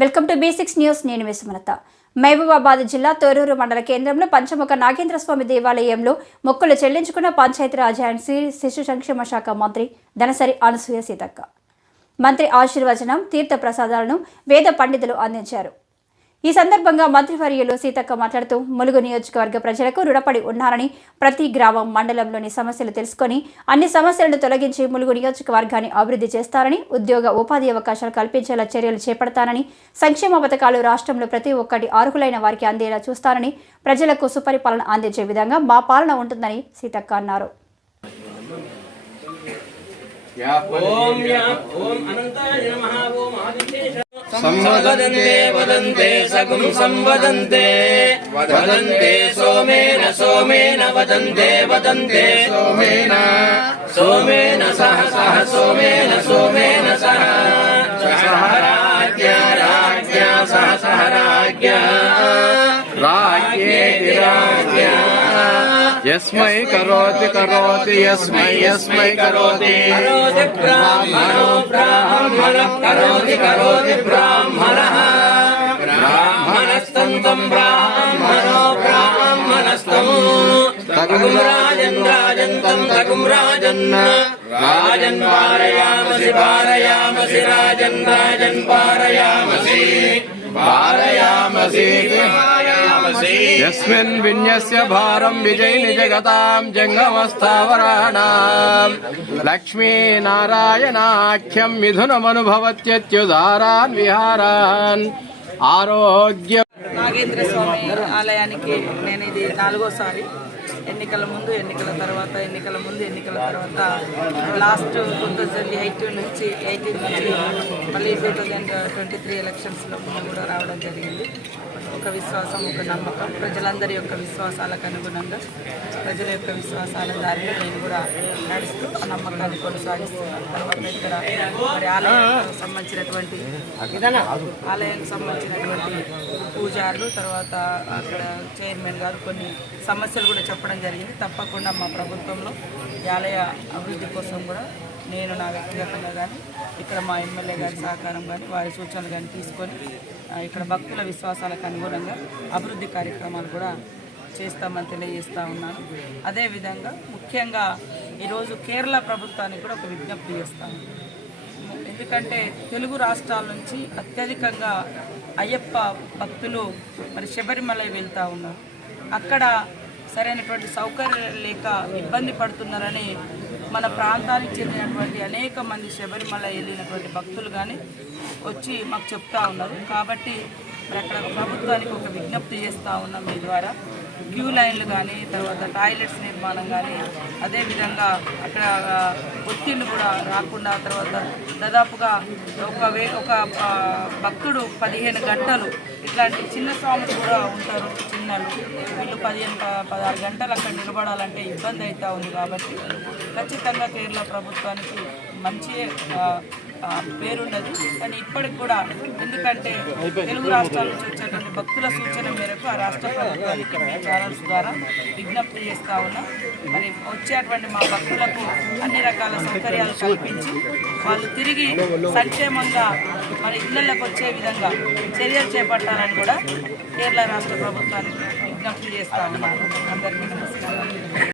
Welcome to basics news. నేను విశ్వనత మహబూబాబాద్ జిల్లా తోరూరు మండల కేంద్రంలో పంచముఖ నాగేంద్ర స్వామి దేవాలయంలో మొక్కులు చెల్లించుకున్న పంచాయతీరాజ్ అండ్ శ్రీ శిశు సంక్షేమ శాఖ మంత్రి ధనసరి అనసూయ సీతక్క. మంత్రి ఆశీర్వచనం తీర్థ ప్రసాదాలను వేద పండితులు అందించారు. ఈ సందర్భంగా మంత్రివర్యులు సీతక్క మాట్లాడుతూ ములుగు నియోజకవర్గ ప్రజలకు రుణపడి ఉన్నారని ప్రతి గ్రామం మండలంలోని సమస్యలు తెలుసుకొని అన్ని సమస్యలను తొలగించి ములుగు నియోజకవర్గాన్ని అభివృద్ధి చేస్తారని ఉద్యోగ ఉపాధి అవకాశాలు కల్పించేలా చర్యలు చేపడతానని సంక్షేమ పథకాలు రాష్ట్రంలో ప్రతి ఒక్కటి అర్హులైన వారికి అందేలా చూస్తానని ప్రజలకు సుపరిపాలన అందించే విధంగా మా పాలన ఉంటుందని సీతక్క అన్నారు. ఓం ఓం ఆదిశేష సంవదంతే వదంతే సగుం సంవదంతే వదంతే సోమేన సోమేన వదంతే వదంతే సోమేన సోమేన సహ సహ సోమేన సోమేన సహ సహ రాజ్ఞ రాజ్ఞ సహ సహ రాజ్ఞ రాజ్ఞేతి రాజ్ఞ యస్మై కరోతి కరోతి యస్మై యస్మై కరోతి కరోతి బ్రాహ్మణో బ్రాహ్మణ కరోతి కరోతి బ్రాహ్మణ బ్రాహ్మణస్తంతం బ్రాహ్మణో బ్రాహ్మణస్తం తగుం రాజన్ రాజంతం తగుం రాజన్ రాజన్ పారయామసి పారయామసి రాజన్ రాజన్ పారయామసి. పారయామసి యస్మిన్ విన్యస్య భారం విజయిని జగతాం జంగమస్థావరాణాం. లక్ష్మీనారాయణాఖ్యం మిథునమనుభవత్యత్యుదారాన్ విహారాన్. ఆరోగ్య నాగేంద్ర స్వామి ఆలయానికి నేను ఇది నాలుగోసారి. ఎన్నికల ముందు ఎన్నికల తర్వాత ఎన్నికల ముందు ఎన్నికల తర్వాత లాస్ట్ టూ థౌజండ్ ఎయిట్ నుంచి ఎయిటీన్ నుంచి మళ్ళీ టూ థౌజండ్ ట్వంటీ త్రీ ఎలక్షన్స్లో కూడా రావడం జరిగింది. ఒక విశ్వాసం ఒక నమ్మకం ప్రజలందరి యొక్క విశ్వాసాలకు అనుగుణంగా ప్రజల యొక్క విశ్వాసాల దారిలో నేను కూడా నడుస్తూ ఆ నమ్మకాన్ని కొనసాగిస్తున్నాను తర్వాత ఇక్కడ మరి ఆలయానికి సంబంధించినటువంటి ఆలయానికి సంబంధించినటువంటి పూజారులు తర్వాత అక్కడ చైర్మన్ గారు కొన్ని సమస్యలు కూడా చెప్పడం జరిగింది. తప్పకుండా మా ప్రభుత్వంలో ఈ ఆలయ అభివృద్ధి కోసం కూడా నేను నా వ్యక్తిగతంగా కానీ ఇక్కడ మా ఎమ్మెల్యే గారి సహకారం కానీ వారి సూచనలు కానీ తీసుకొని ఇక్కడ భక్తుల విశ్వాసాలకు అనుగుణంగా అభివృద్ధి కార్యక్రమాలు కూడా చేస్తామని తెలియజేస్తూ ఉన్నాను. అదేవిధంగా ముఖ్యంగా ఈరోజు కేరళ ప్రభుత్వానికి కూడా ఒక విజ్ఞప్తి చేస్తాను ఎందుకంటే తెలుగు రాష్ట్రాల నుంచి అత్యధికంగా అయ్యప్ప భక్తులు మరి శబరిమల వెళ్తూ ఉన్నారు. అక్కడ సరైనటువంటి సౌకర్యాలు లేక ఇబ్బంది పడుతున్నారని మన ప్రాంతానికి చెందినటువంటి అనేక మంది శబరిమల వెళ్ళినటువంటి భక్తులు కానీ వచ్చి మాకు చెప్తా ఉన్నారు. కాబట్టి మరి అక్కడ ప్రభుత్వానికి ఒక విజ్ఞప్తి చేస్తూ ఉన్నాం మీ ద్వారా. క్యూ లైన్లు కానీ తర్వాత టాయిలెట్స్ నిర్మాణం కానీ అదేవిధంగా అక్కడ ఒత్తిళ్ళు కూడా రాకుండా తర్వాత దాదాపుగా ఒక వే ఒక భక్తుడు పదిహేను గంటలు ఇట్లాంటి చిన్న స్వాములు కూడా ఉంటారు చిన్నలు. వీళ్ళు పదిహేను పదహారు గంటలు అక్కడ నిలబడాలంటే ఇబ్బంది అవుతూ ఉంది కాబట్టి ఖచ్చితంగా కేరళ ప్రభుత్వానికి మంచి పేరున్నది. కానీ ఇప్పటికి కూడా ఎందుకంటే తెలుగు రాష్ట్రాల నుంచి వచ్చేటువంటి భక్తుల సూచన మేరకు ఆ రాష్ట్ర ప్రభుత్వానికి ఛానల్స్ ద్వారా విజ్ఞప్తి చేస్తా ఉన్నా. మరి వచ్చేటువంటి మా భక్తులకు అన్ని రకాల సౌకర్యాలు కల్పించి వాళ్ళు తిరిగి సంక్షేమంగా మరి ఇళ్ళకు వచ్చే విధంగా చర్యలు చేపట్టాలని కూడా కేరళ రాష్ట్ర ప్రభుత్వానికి విజ్ఞప్తి చేస్తా ఉన్నాను అందరికీ నమస్కారం.